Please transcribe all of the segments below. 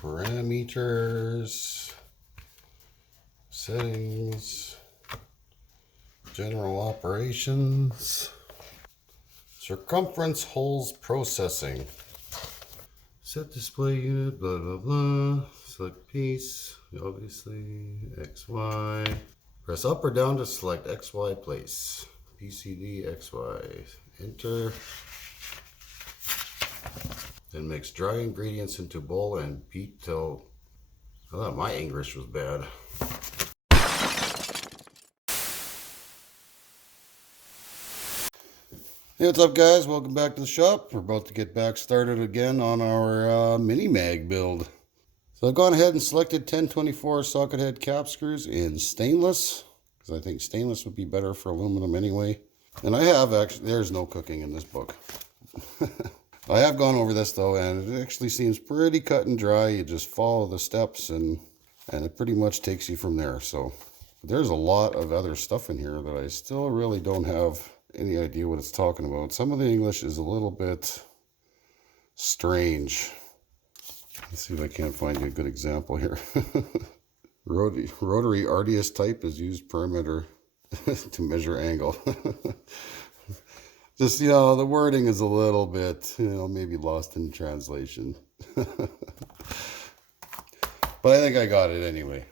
Parameters, settings, general operations, circumference holes processing. Set display unit, blah, blah, blah. Select piece, obviously, XY. Press up or down to select XY place. PCD, XY. Enter. Then mix dry ingredients into bowl and beat till... I thought my English was bad. Hey, what's up guys? Welcome back to the shop. We're about to get back started again on our mini mag build. So I've gone ahead and selected 1024 socket head cap screws in stainless, because I think stainless would be better for aluminum anyway. And I have actually, there's no cooking in this book. I have gone over this though, and it actually seems pretty cut and dry. You just follow the steps and it pretty much takes you from there. So there's a lot of other stuff in here that I still really don't have any idea what it's talking about. Some of the English is a little bit strange. Let's see if I can't find you a good example here. Rotary Ardius type is used perimeter to measure angle. Just, you know, the wording is a little bit, you know, maybe lost in translation. But I think I got it anyway.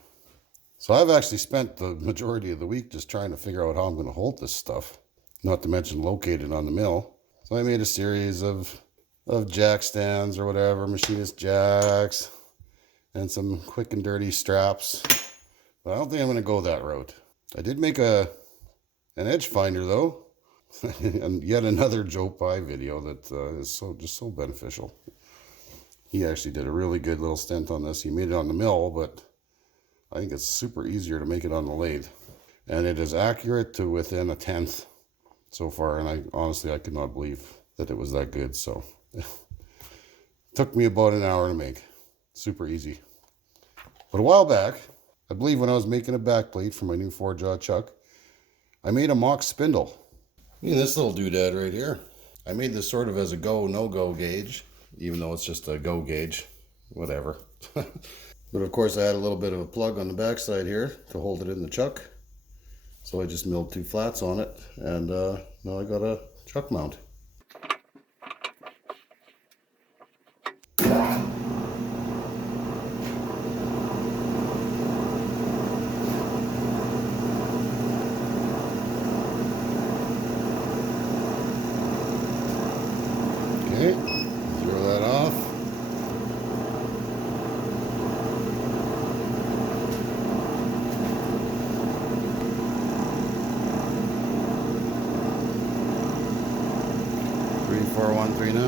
So I've actually spent the majority of the week just trying to figure out how I'm going to hold this stuff. Not to mention locate it on the mill. So I made a series of jack stands or whatever, machinist jacks, and some quick and dirty straps. But I don't think I'm going to go that route. I did make an edge finder though. And yet another Joe Pye video that is so beneficial. He actually did a really good little stint on this. He made it on the mill, but I think it's super easier to make it on the lathe. And it is accurate to within a tenth so far, and I honestly could not believe that it was that good. So it took me about an hour to make. Super easy. But a while back, I believe when I was making a back plate for my new 4-jaw chuck, I made a mock spindle. This little doodad right here. I made this sort of as a go, no-go gauge, even though it's just a go gauge. Whatever. But of course I had a little bit of a plug on the backside here to hold it in the chuck. So I just milled 2 flats on it, and now I got a chuck mount. Okay, throw that off. Three, 4, 1, 3, 9.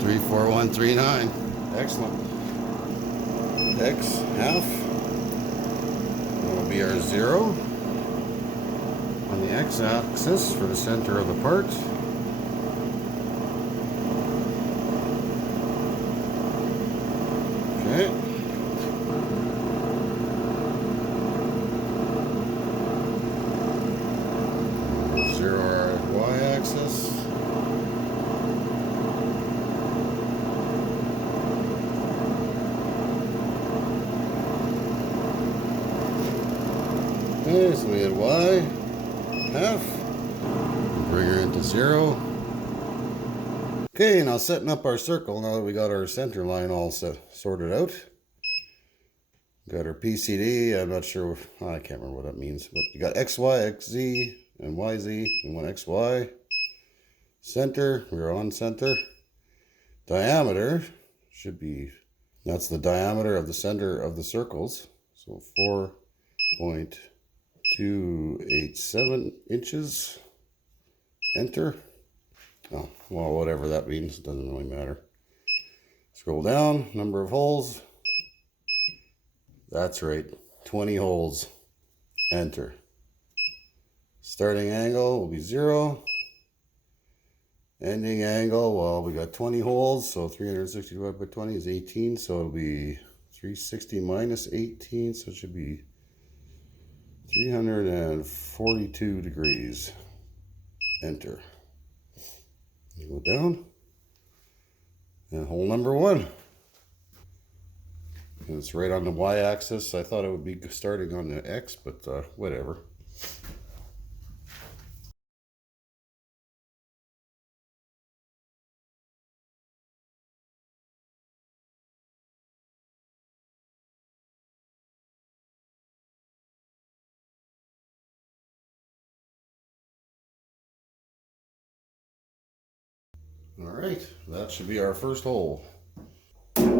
Three, 4, 1, 3, 9. Excellent. X half. Will be our 0 on the x-axis for the center of the part. Okay. Zero our y-axis. Okay, so we had y half, bring her into 0. Okay, now setting up our circle, now that we got our center line all sorted out. Got our PCD, I'm not sure, I can't remember what that means, but you got XY, XZ, and YZ, we want XY. Center, we're on center. Diameter should be, that's the diameter of the center of the circles, so 4.287 inches. Enter. Oh, well, whatever that means, it doesn't really matter. Scroll down, number of holes. That's right, 20 holes. Enter. Starting angle will be 0. Ending angle, well, we got 20 holes, so 360 divided by 20 is 18, so it'll be 360 minus 18, so it should be 342 degrees. Enter. You go down. And hole number 1. And it's right on the y-axis. I thought it would be starting on the x, but whatever. All right, that should be our first hole. Let's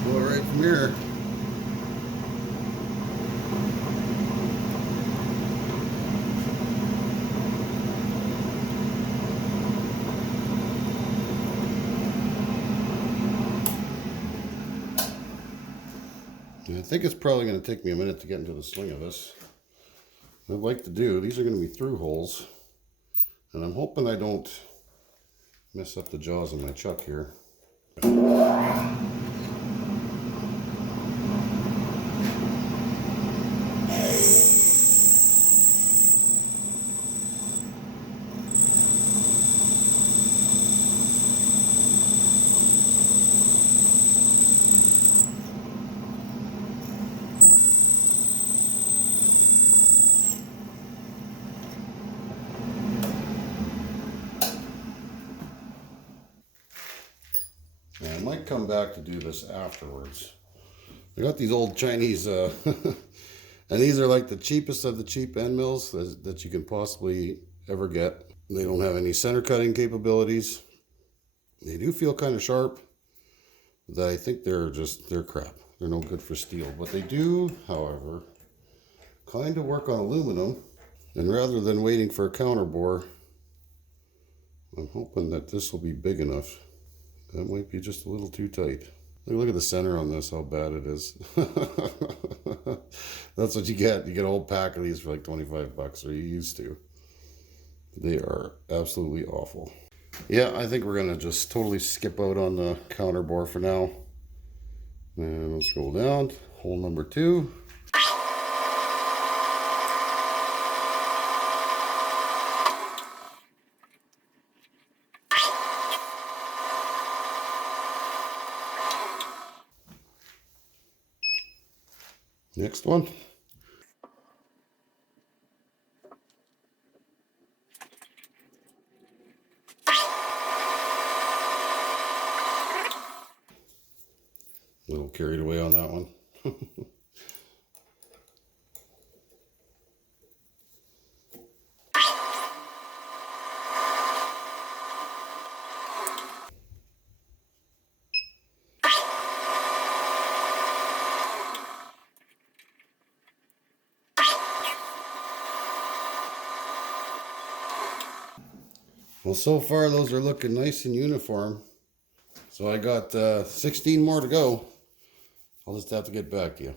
go right from here. I think it's probably going to take me a minute to get into the swing of this. What I'd like to do, these are going to be through holes, and I'm hoping I don't mess up the jaws of my chuck here. And I might come back to do this afterwards. I got these old Chinese, and these are like the cheapest of the cheap end mills that you can possibly ever get. They don't have any center cutting capabilities. They do feel kind of sharp, but I think they're crap. They're no good for steel. But they do, however, kind of work on aluminum. And rather than waiting for a counter bore, I'm hoping that this will be big enough. That might be just a little too tight. Look at the center on this, how bad it is. That's what you get. You get a whole pack of these for like 25 bucks, or you used to. They are absolutely awful. Yeah, I think we're gonna just totally skip out on the counter bore for now. And we'll scroll down, hole number 2. Next one. A little carried away on that one. Well, so far those are looking nice and uniform. So I got 16 more to go. I'll just have to get back to you.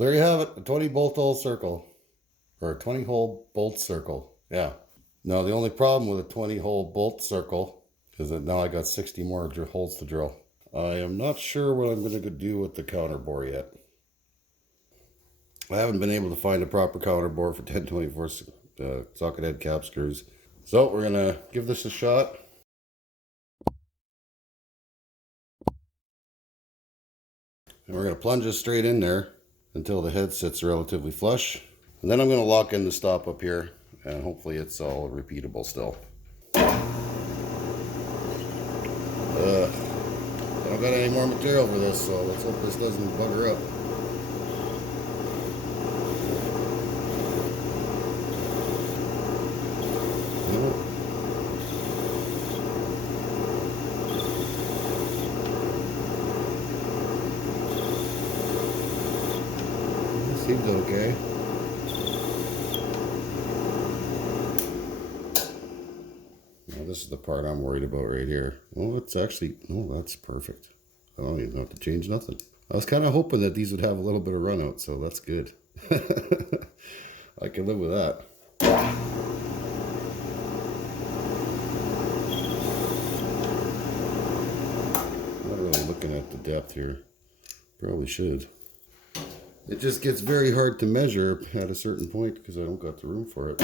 There you have it, a 20 bolt hole circle. Or a 20 hole bolt circle. Yeah. Now the only problem with a 20 hole bolt circle is that now I got 60 more holes to drill. I am not sure what I'm going to do with the counter bore yet. I haven't been able to find a proper counter bore for 1024 socket head cap screws. So we're going to give this a shot. And we're going to plunge this straight in there until the head sits relatively flush. And then I'm going to lock in the stop up here, and hopefully it's all repeatable still. I don't got any more material for this, so let's hope this doesn't bugger up. Nope. This seems okay. Now this is the part I'm worried about right here. Well, it's actually, oh, that's perfect. I don't even have to change nothing. I was kind of hoping that these would have a little bit of run out, so that's good. I can live with that. Not really looking at the depth here. Probably should. It just gets very hard to measure at a certain point because I don't got the room for it.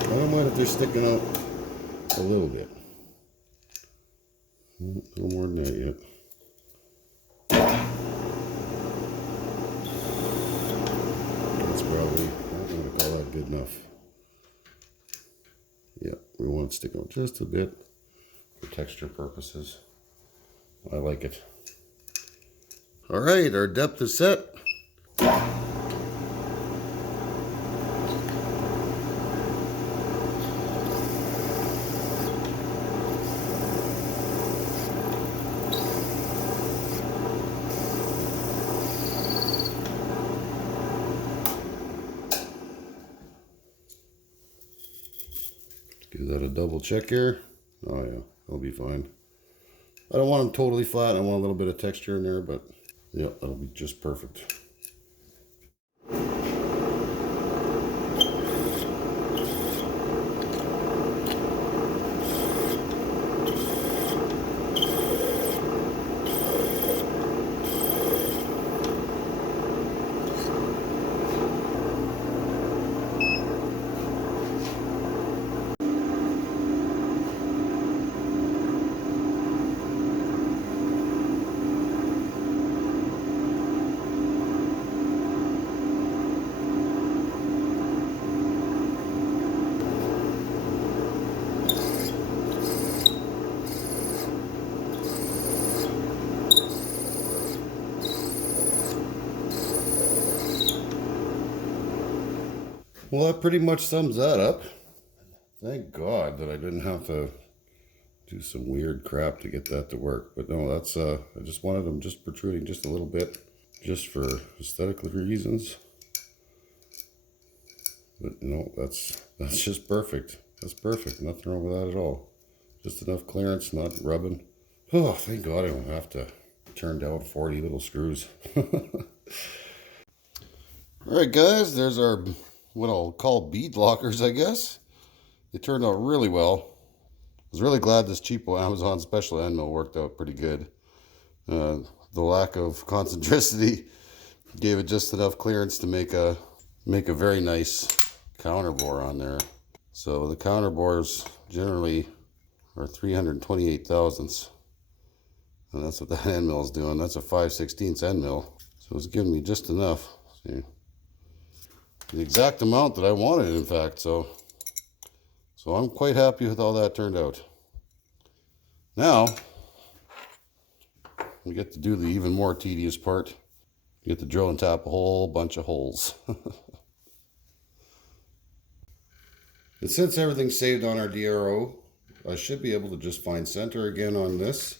I don't mind if they're sticking out a little bit. No more than that yet. That's probably, I'm going to call that good enough. Yeah, we want to stick out just a bit for texture purposes. I like it. All right, our depth is set. Give that a double check here. Oh yeah, that'll be fine. I don't want them totally flat. I want a little bit of texture in there, but yeah, that'll be just perfect. Well, that pretty much sums that up. Thank God that I didn't have to do some weird crap to get that to work. But no, that's, I just wanted them just protruding just a little bit, just for aesthetic reasons. But no, that's just perfect. That's perfect. Nothing wrong with that at all. Just enough clearance, not rubbing. Oh, thank God I don't have to turn down 40 little screws. Alright guys, there's our, what I'll call bead lockers, I guess. They turned out really well. I was really glad this cheapo Amazon special end mill worked out pretty good. The lack of concentricity gave it just enough clearance to make a very nice counter bore on there. So the counter bores generally are 328 thousandths. And that's what that end mill is doing. That's a 5/16 end mill. So it's giving me just enough. See? The exact amount that I wanted, in fact. So I'm quite happy with how that turned out. Now, we get to do the even more tedious part. You get to drill and tap a whole bunch of holes. And since everything's saved on our DRO, I should be able to just find center again on this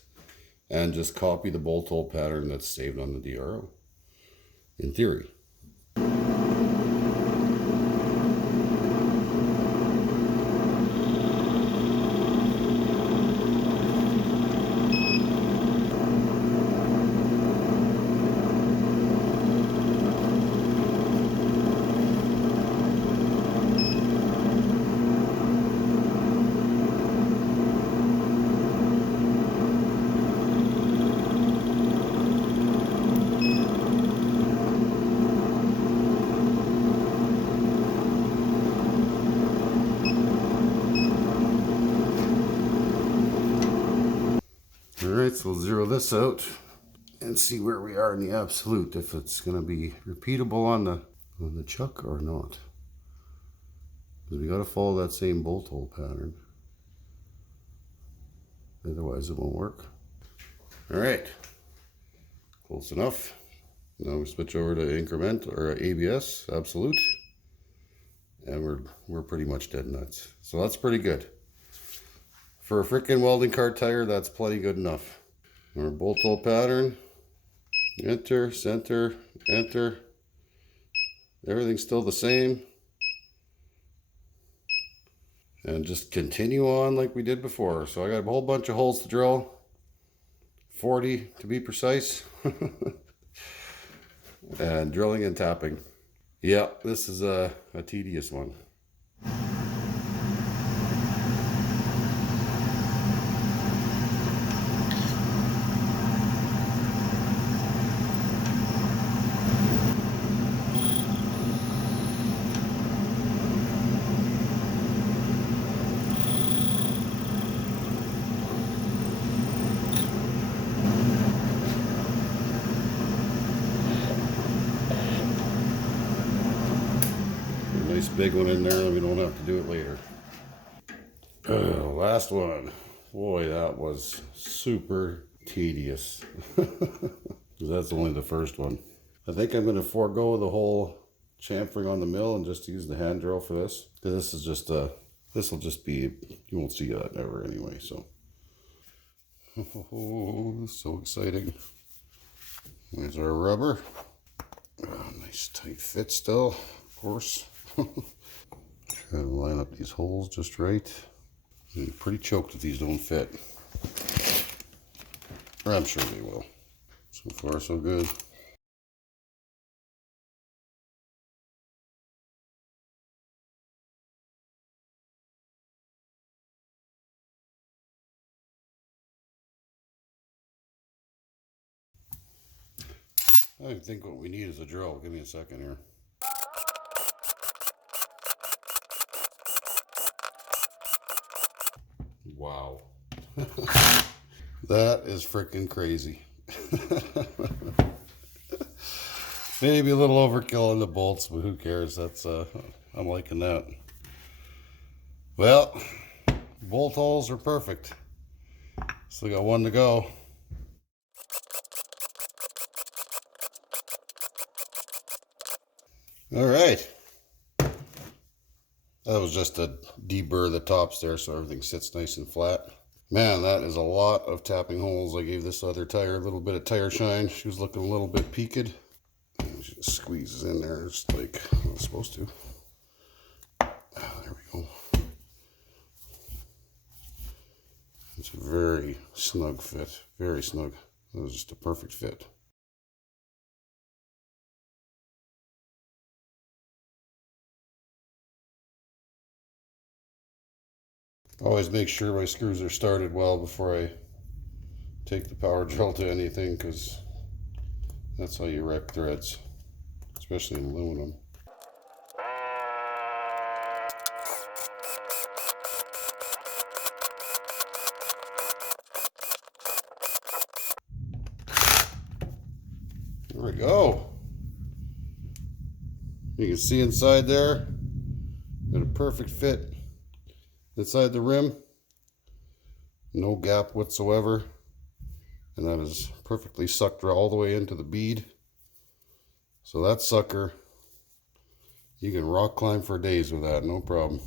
and just copy the bolt hole pattern that's saved on the DRO, in theory. zero this out and see where we are in the absolute, if it's going to be repeatable on the chuck or not. Because we got to follow that same bolt hole pattern. Otherwise it won't work. All right, close enough. Now we switch over to increment or ABS, absolute. And we're pretty much dead nuts. So that's pretty good. For a freaking welding cart tire, that's plenty good enough. Our bolt hole pattern, enter, center, enter. Everything's still the same. And just continue on like we did before. So I got a whole bunch of holes to drill. 40 to be precise. And drilling and tapping. Yeah, this is a tedious one. Nice big one in there, and we don't have to do it later. Last one. Boy, that was super tedious. That's only the first one. I think I'm going to forego the whole chamfering on the mill and just use the hand drill for this. Because this is just this will just be, you won't see that ever anyway, so. Oh, so exciting. There's our rubber. Oh, nice tight fit still, of course. Try to line up these holes just right. I'm pretty choked if these don't fit. Or I'm sure they will. So far, so good. I think what we need is a drill. Give me a second here. Wow. That is freaking crazy. Maybe a little overkill on the bolts, but who cares? That's I'm liking that. Well, bolt holes are perfect. Still got one to go. All right. That was just to deburr the tops there so everything sits nice and flat. Man, that is a lot of tapping holes. I gave this other tire a little bit of tire shine. She was looking a little bit peaked. She just squeezes in there just like it's supposed to. There we go. It's a very snug fit. Very snug. That was just a perfect fit. Always make sure my screws are started well before I take the power drill to anything, because that's how you wreck threads, especially in aluminum. There we go. You can see inside there, got a perfect fit. Inside the rim, no gap whatsoever, and that is perfectly sucked all the way into the bead. So that sucker, you can rock climb for days with that, no problem.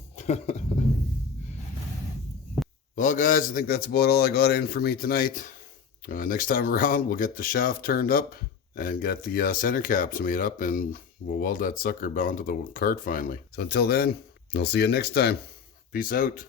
Well guys, I think that's about all I got in for me tonight. Next time around, we'll get the shaft turned up and get the center caps made up, and we'll weld that sucker bound to the cart finally. So until then, I'll see you next time. Peace out.